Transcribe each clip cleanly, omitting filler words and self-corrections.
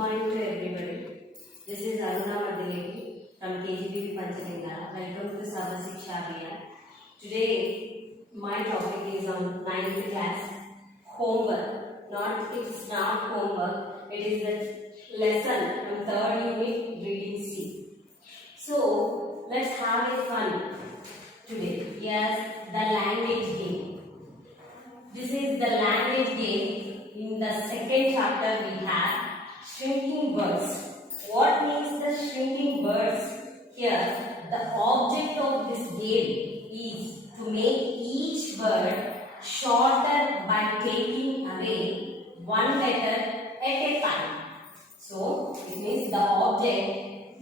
morning to everybody. This is Aruna Madhuleki from KGBV Panchalingala. Welcome to Sabha Siksha Abhiyan. Today, my topic is on 9th class homework. It's not homework. It is the lesson from 3rd unit reading C. So, let's have a fun today. Yes, the language game. This is the language game. In the second chapter, we have shrinking birds. What means the shrinking birds? Here, the object of this game is to make each bird shorter by taking away one letter at a time. So, it means the object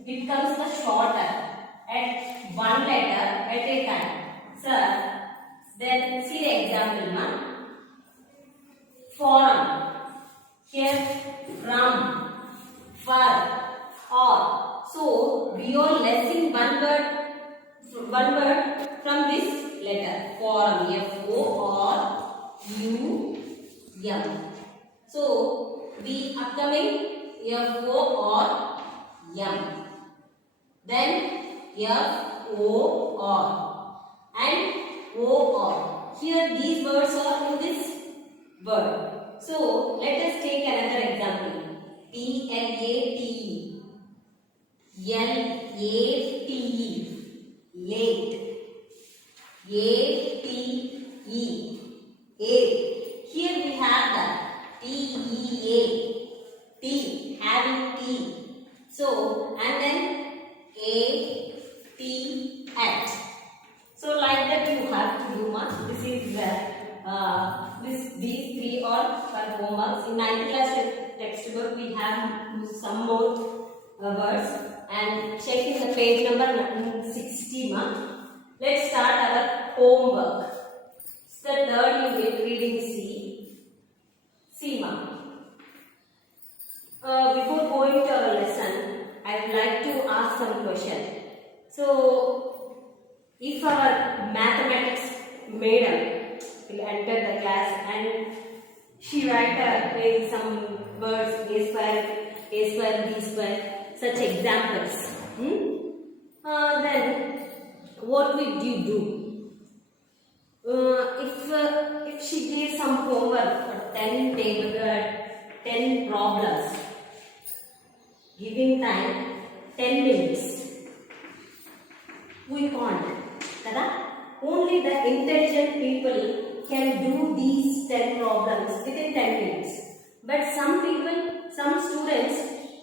becomes the shorter at one letter at a time. Sir, then see the example, ma'am. Forum. Here, from, for, or. So, we are lessing one word from this letter. Forum. F-O-R-U-M. So, the upcoming F-O-R-M. Then, F-O-R and O-R. Here, these words are in this word. So, let us take another example. P-L-A-T-E, L-A-T-E, late, A-T-E, eight. Here we have the T-E-A, T, having T. So, and then A-T-H. So, like that you have to do much. This is these three are for homeworks. In 9th class textbook, we have some more words and check in the page number 60. Let's start our homework. It's the 3rd unit reading C. See, before going to our lesson, I would like to ask some question. So, if our mathematics madam will enter the class and she write some words a square, b square, such examples. Then what would you do? If she gave some homework for 10 problems, giving time 10 minutes, we can't. Kada? Only the intelligent people can do these 10 problems within 10 minutes. But some students,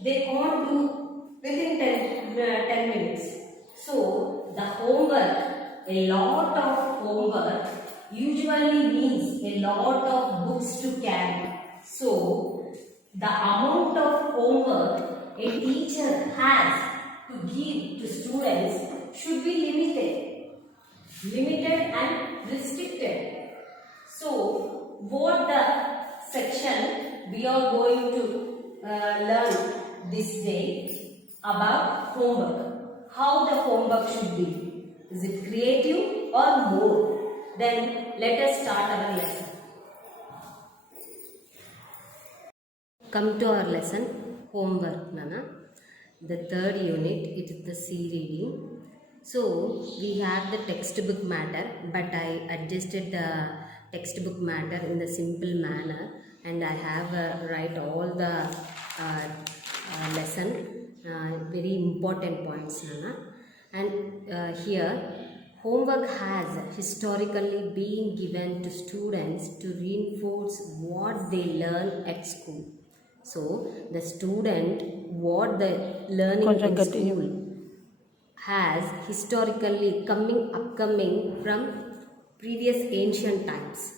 they can't do within 10 minutes. So, the homework, a lot of homework usually means a lot of books to carry. So, the amount of homework a teacher has to give to students should be limited and restricted. So, what the section we are going to learn this day about homework. How the homework should be. Is it creative or more? Then let us start our lesson. Come to our lesson, homework, Nana. The 3rd unit, it is the C reading. So, we have the textbook matter, but I adjusted the textbook matter in the simple manner and I have write all the lesson, very important points. And here, homework has historically been given to students to reinforce what they learn at school. So, the student, what the learning in school has historically upcoming from previous ancient times,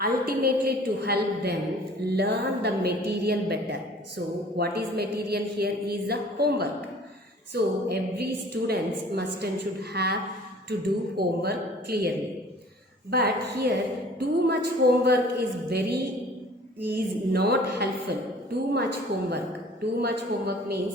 ultimately to help them learn the material better. So, what is material here is the homework. So, every student must and should have to do homework clearly. But here, too much homework is not helpful. Too much homework means,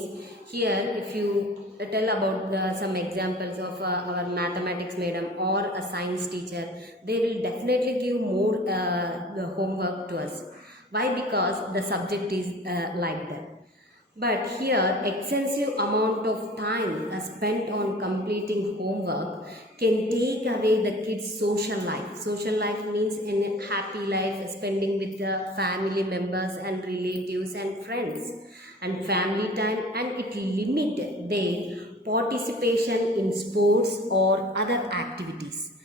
here if you tell about some examples of our mathematics madam or a science teacher, they will definitely give more the homework to us. Why? Because the subject is like that. But here excessive amount of time spent on completing homework can take away the kids social life. Social life means in a happy life spending with the family members and relatives and friends and family time, and it limit their participation in sports or other activities.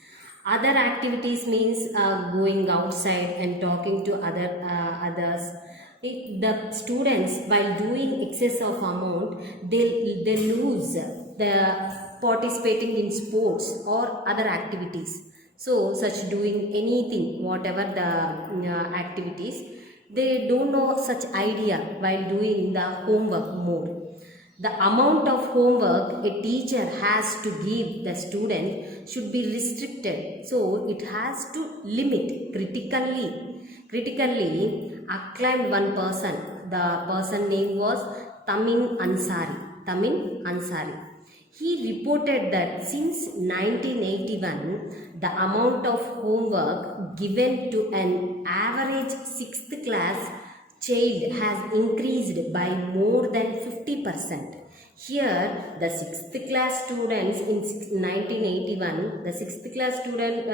Other activities means going outside and talking to others. The students, while doing excess of amount, they lose the participating in sports or other activities. So, such doing anything, whatever the activities, they don't know such idea while doing the homework more. The amount of homework a teacher has to give the student should be restricted. So it has to limit critically acclaimed one person. The person name was Tamin Ansari. Tamin Ansari. He reported that since 1981, the amount of homework given to an average 6th class child has increased by more than 50%. Here, the 6th class students in 1981, the 6th class student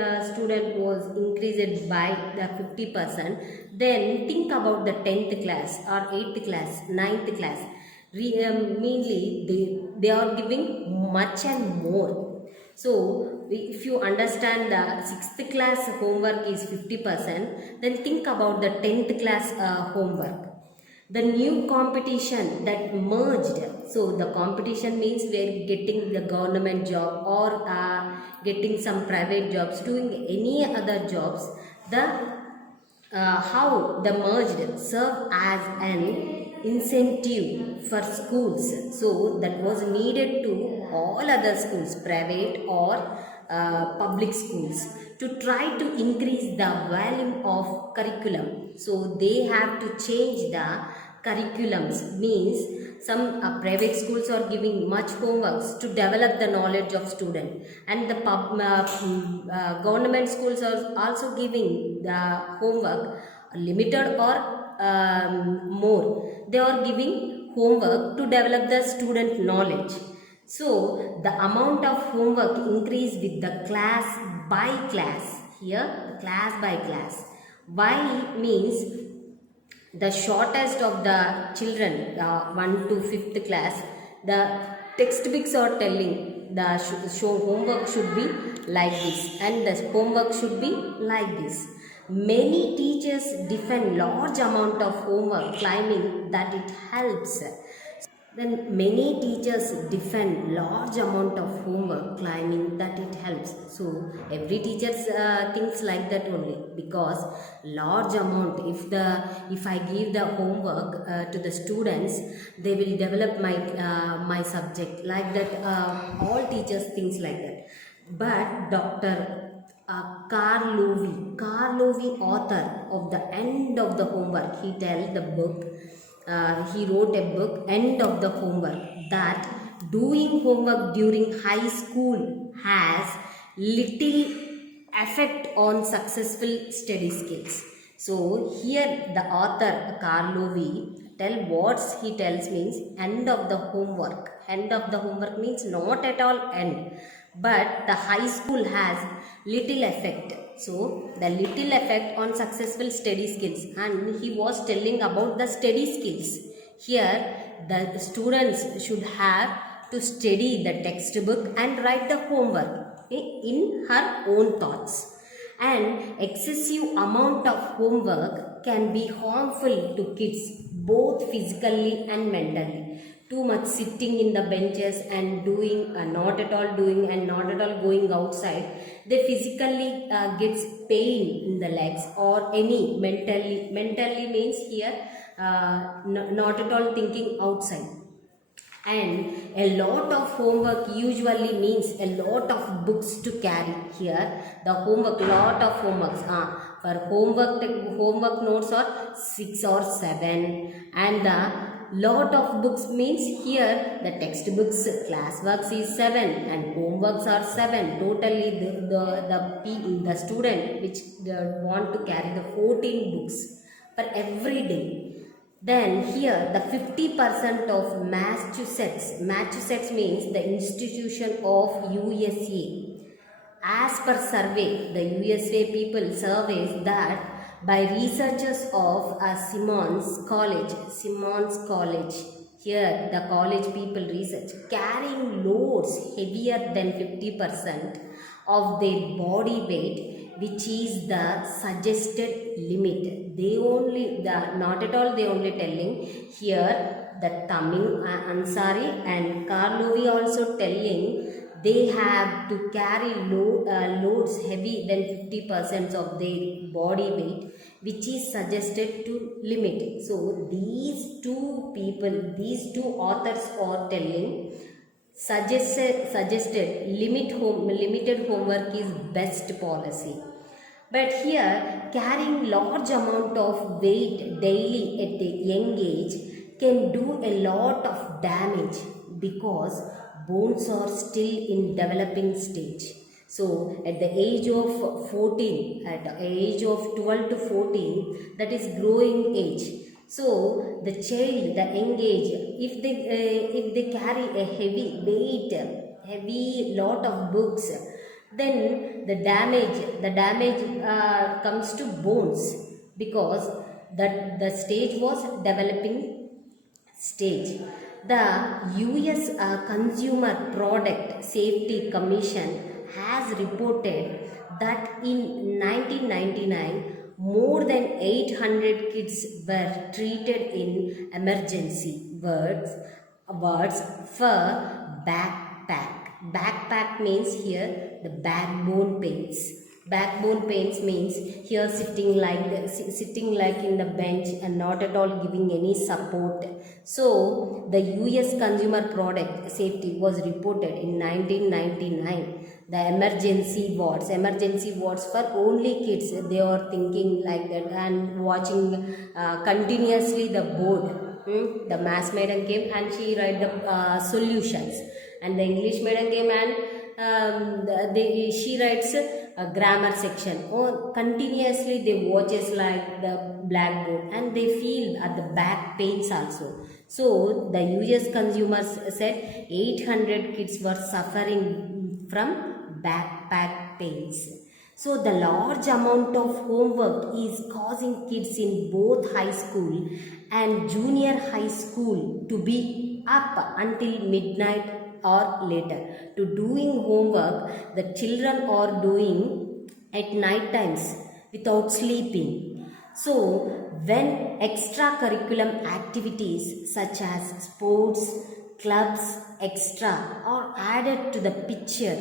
was increased by the 50%. Then think about the 10th class or 8th class, 9th class. Mainly, they are giving much and more. So, if you understand the 6th class homework is 50%, then think about the 10th class homework. The new competition that merged. So, the competition means we're getting the government job or getting some private jobs, doing any other jobs. The how the merged serve as an incentive for schools. So that was needed to all other schools, private or public schools, to try to increase the volume of curriculum. So they have to change the curriculums, means some private schools are giving much homeworks to develop the knowledge of student, and the government schools are also giving the homework limited or more. They are giving homework to develop the student knowledge. So the amount of homework increase with the class by class. Here class by class. Why means the shortest of the children, 1 to 5th class, the textbooks are telling the show homework should be like this and the homework should be like this. Many teachers defend large amount of homework, claiming that it helps. Then many teachers defend large amount of homework, claiming that it helps. So every teacher thinks like that only, because large amount, if I give the homework to the students, they will develop my subject like that. All teachers thinks like that. But Dr. Carl Loewy, author of the End of the Homework, he wrote a book, End of the Homework, that doing homework during high school has little effect on successful study skills. So here the author Carl Loewy what he tells means end of the homework. End of the homework means not at all end, but the high school has little effect. So the little effect on successful study skills, and he was telling about the study skills. Here the students should have to study the textbook and write the homework in her own thoughts. And excessive amount of homework can be harmful to kids both physically and mentally. Too much sitting in the benches and doing not at all doing and not at all going outside, they physically gets pain in the legs or any mentally means here not at all thinking outside. And a lot of homework usually means a lot of books to carry. Here the homework, lot of homeworks, for homework notes are 6 or 7, and the lot of books means here the textbooks, classworks is 7 and homeworks are 7. Totally the student which want to carry the 14 books for every day. Then here the 50% of Massachusetts means the institution of USA. As per survey, the USA people surveys that by researchers of Simmons College, here the college people research, carrying loads heavier than 50% of their body weight, which is the suggested limit. They only, not at all, they only telling here the Tamim Ansari and Karlovi also telling they have to carry loads heavy than 50% of their body weight, which is suggested to limit. So these two people, these two authors are telling suggested limited homework is best policy. But here, carrying large amount of weight daily at a young age can do a lot of damage because bones are still in developing stage. So, at the age of 14, at the age of 12 to 14, that is growing age. So, the child, the young age, if they carry a heavy weight, heavy lot of books, then the damage comes to bones because that the stage was developing stage. The US Consumer Product Safety Commission has reported that in 1999 more than 800 kids were treated in emergency wards for backpack. Backpack means here the backbone pains. Backbone pains means here sitting like in the bench and not at all giving any support. So the US Consumer Product Safety was reported in 1999. The emergency wards for only kids. They are thinking like that and watching continuously the board. The maths madam came and she write the solutions, and the English madam came and she writes a grammar section. Or continuously they watches like the blackboard and they feel at the back pains also. So the US consumers said 800 kids were suffering from backpack pains. So the large amount of homework is causing kids in both high school and junior high school to be up until midnight or later. To doing homework, the children are doing at night times without sleeping. So when extracurriculum activities such as sports, clubs, extra are added to the picture,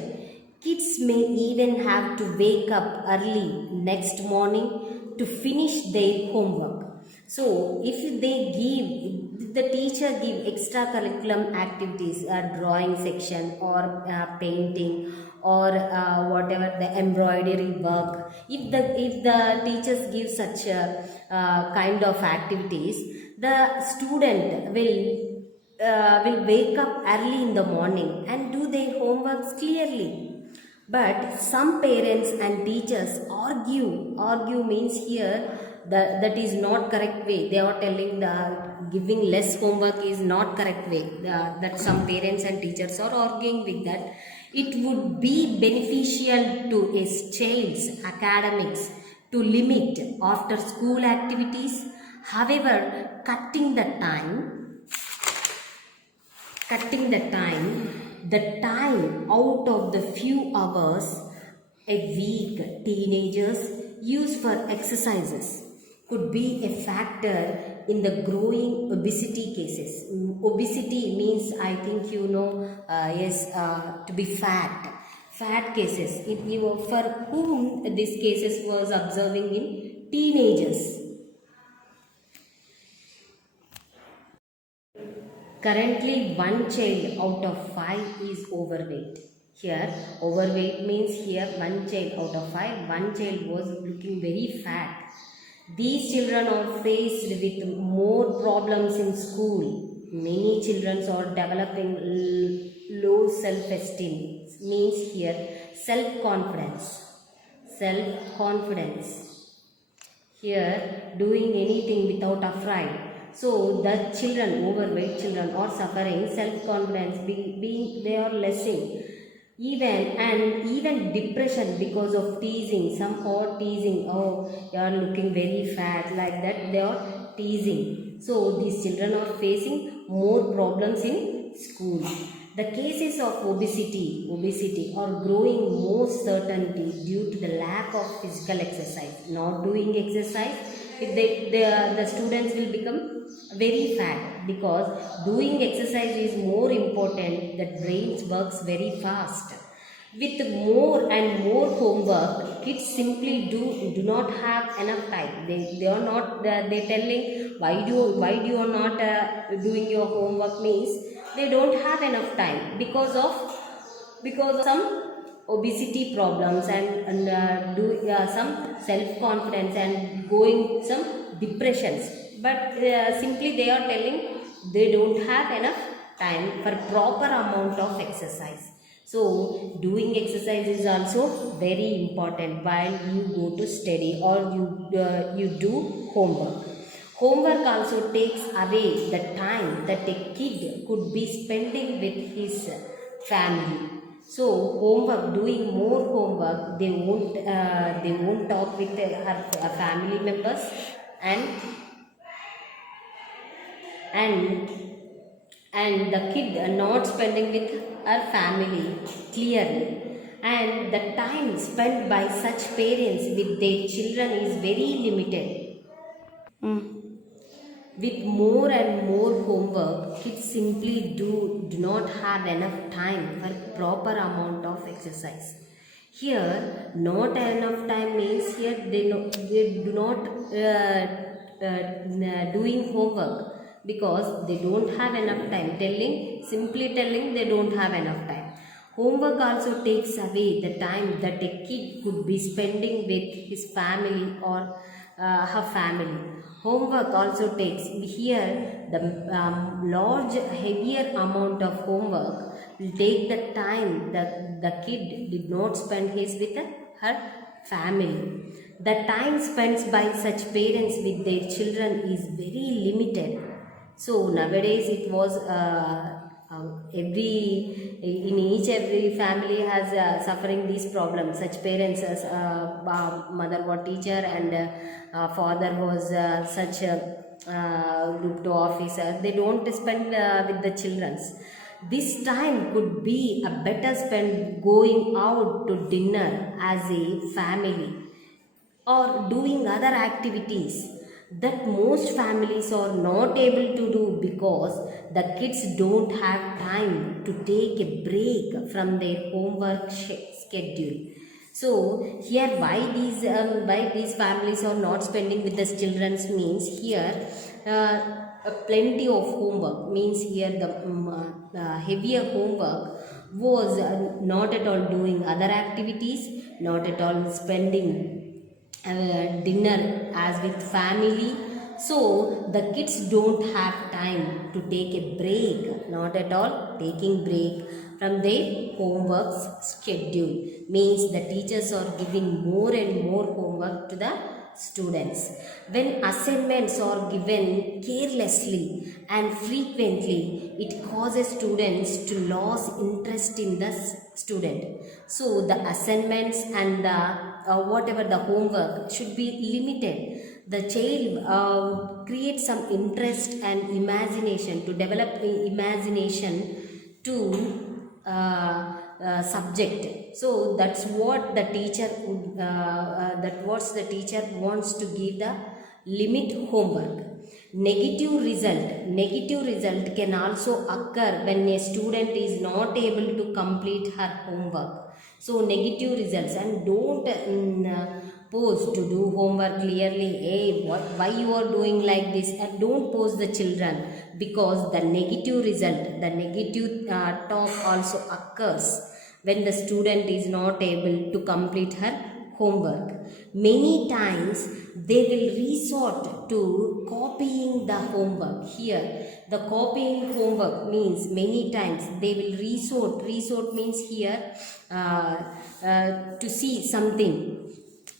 kids may even have to wake up early next morning to finish their homework. So, if the teacher give extracurriculum activities, drawing section or painting or whatever the embroidery work, if the teachers give such kind of activities, the student will wake up early in the morning and do their homeworks clearly. But some parents and teachers argue means here that is not correct way. They are telling the giving less homework is not correct way. That some parents and teachers are arguing with that. It would be beneficial to a child's academics to limit after school activities. However, the time out of the few hours a week teenagers use for exercises could be a factor in the growing obesity cases. Obesity means, I think you know, to be fat. Fat cases, for whom these cases was observing in teenagers. Currently, one child out of 5 is overweight. Here, overweight means here one child out of 5, one child was looking very fat. These children are faced with more problems in school. Many children are developing low self-esteem. Means here self-confidence. Self-confidence. Here, doing anything without a fright. So the children, overweight children are suffering self-confidence, being they are lessing. Even depression because of teasing. Some are teasing, oh, you are looking very fat, like that they are teasing. So these children are facing more problems in school. The cases of obesity are growing more certainty due to the lack of physical exercise. Not doing exercise, if the students will become very fat, because doing exercise is more important. The brain works very fast. With more and more homework, kids simply do not have enough time. They are not they telling, why do you are not doing your homework, means they don't have enough time because of some obesity problems, and do some self confidence and going some depressions. But simply they are telling they don't have enough time for proper amount of exercise. So doing exercise is also very important while you go to study or you do homework. Homework also takes away the time that a kid could be spending with his family. So homework, doing more homework, they won't talk with her family members, and and and the kid are not spending with her family clearly, and the time spent by such parents with their children is very limited. With more and more homework, kids simply do not have enough time for proper amount of exercise. Here, not enough time means here they do not doing homework because they don't have enough time. Simply telling they don't have enough time. Homework also takes away the time that a kid could be spending with his family or her family. Homework also takes, here the large heavier amount of homework will take the time that the kid did not spend his with her family. The time spent by such parents with their children is very limited. So nowadays it was every family has suffering these problems. Such parents as mother was teacher, and father was such a group 2 officer. They don't spend with the childrens. This time could be a better spent going out to dinner as a family, or doing other activities that most families are not able to do because the kids don't have time to take a break from their homework schedule. So here, why these families are not spending with the children means, here plenty of homework means, here the heavier homework was not at all doing other activities, not at all spending dinner as with family. So the kids don't have time to take a break, not at all taking break from their homework schedule, means the teachers are giving more and more homework to the students. When assignments are given carelessly and frequently, it causes students to lose interest in the student. So the assignments and the whatever the homework should be limited. The child creates some interest and imagination, to develop imagination to subject. So that's what the teacher the teacher wants to give the limit homework. Negative result can also occur when a student is not able to complete her homework. So negative results, and don't pose to do homework clearly. Hey, why you are doing like this? And don't pose the children, because the negative result, the negative talk also occurs when the student is not able to complete her homework. Many times they will resort to copying the homework. Here the copying homework means, many times they will resort means, here to see something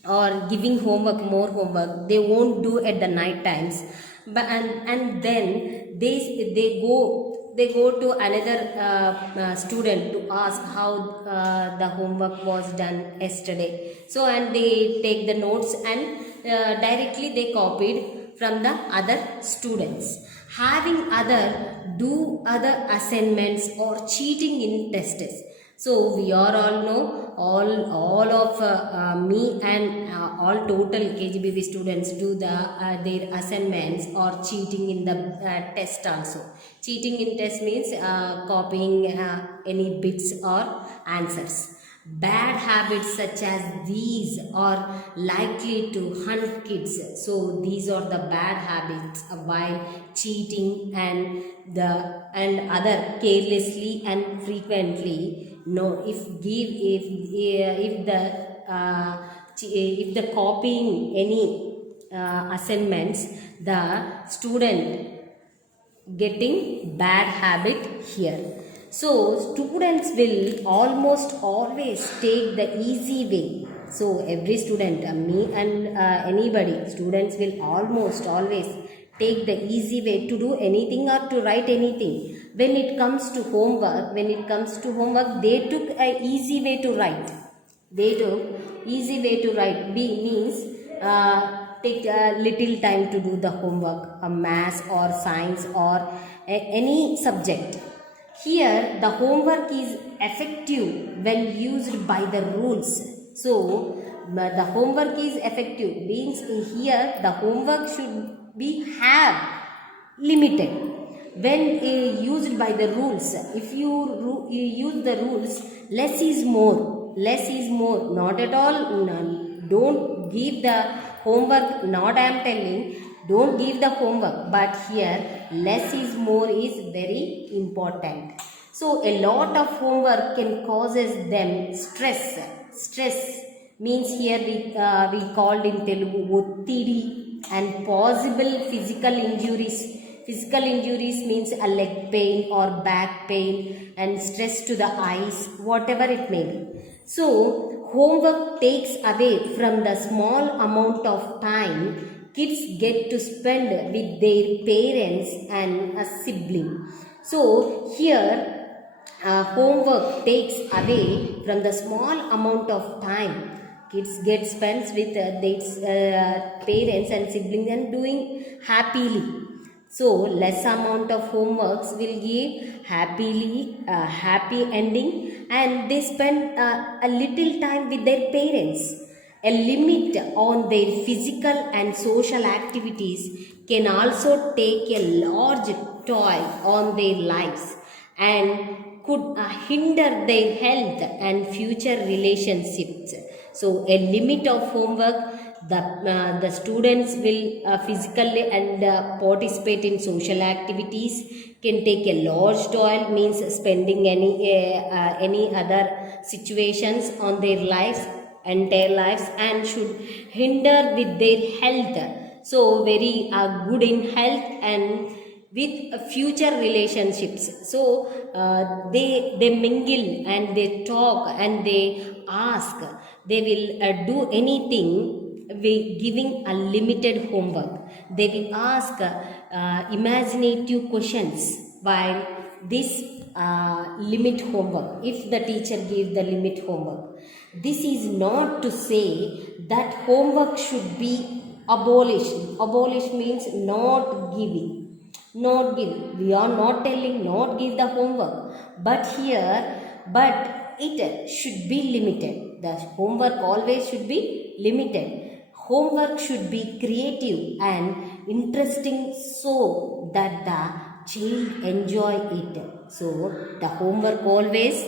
or giving more homework, they won't do at the night times. but and then they go to another student to ask how the homework was done yesterday. So and they take the notes and directly they copied from the other students. Having other do other assignments or cheating in tests. So we are all know all of me and all total KGBB students do their assignments or cheating in the test also. Cheating in test means copying any bits or answers. Bad habits such as these are likely to hunt kids. So these are the bad habits while cheating and other carelessly and frequently. No, if the copying any assignments, the student getting bad habit here. So students will almost always take the easy way. So every student, me and anybody, students will almost always take the easy way to do anything or to write anything. When it comes to homework, they took a easy way to write. They took easy way to write. B means take a little time to do the homework, a math or science or any subject. Here the homework is effective when used by the rules. So the homework is effective means here the homework should be have limited when used by the rules. If you use the rules, less is more, not at all. Don't give the homework, not I am telling, don't give the homework, but here less is more is very important. So a lot of homework can causes them stress means here we called in Telugu ottidi, and possible physical injuries. Physical injuries means a leg pain or back pain and stress to the eyes, whatever it may be. So homework takes away from the small amount of time kids get to spend with their parents and a sibling. So here homework takes away from the small amount of time kids get spent with their parents and siblings and doing happily. So less amount of homeworks will give happy ending, and they spend a little time with their parents. A limit on their physical and social activities can also take a large toll on their lives and could hinder their health and future relationships. So a limit of homework, the students will physically and participate in social activities, can take a large toll means spending any other situations on their lives, entire lives, and should hinder with their health. So very good in health and with future relationships. So they mingle and they talk and they ask, they will do anything with giving a limited homework. They will ask imaginative questions while this limit homework, if the teacher gives the limit homework. This is not to say that homework should be abolished. Abolish means not giving. Not give, we are not telling not give the homework, but it should be limited. The homework always should be limited. Homework should be creative and interesting so that the child enjoy it. So the homework always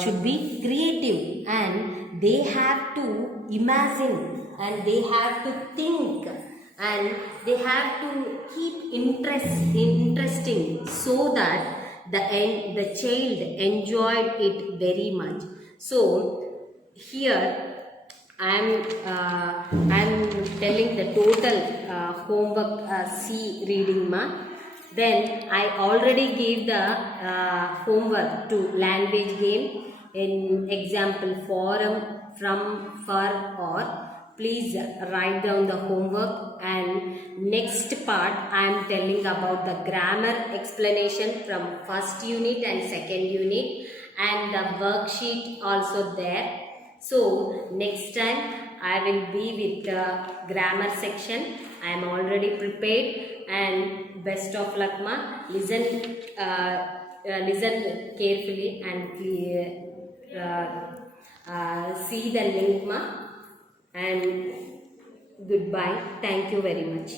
should be creative, and they have to imagine and they have to think and they have to keep interesting so that the child enjoyed it very much. So here I'm telling the total homework C reading ma. Then I already gave the homework to language game in example forum, from, for, or please write down the homework, and next part I am telling about the grammar explanation from first unit and second unit, and the worksheet also there. So next time I will be with the grammar section. I am already prepared, and best of luck ma. Listen carefully and see the link ma, and goodbye. Thank you very much.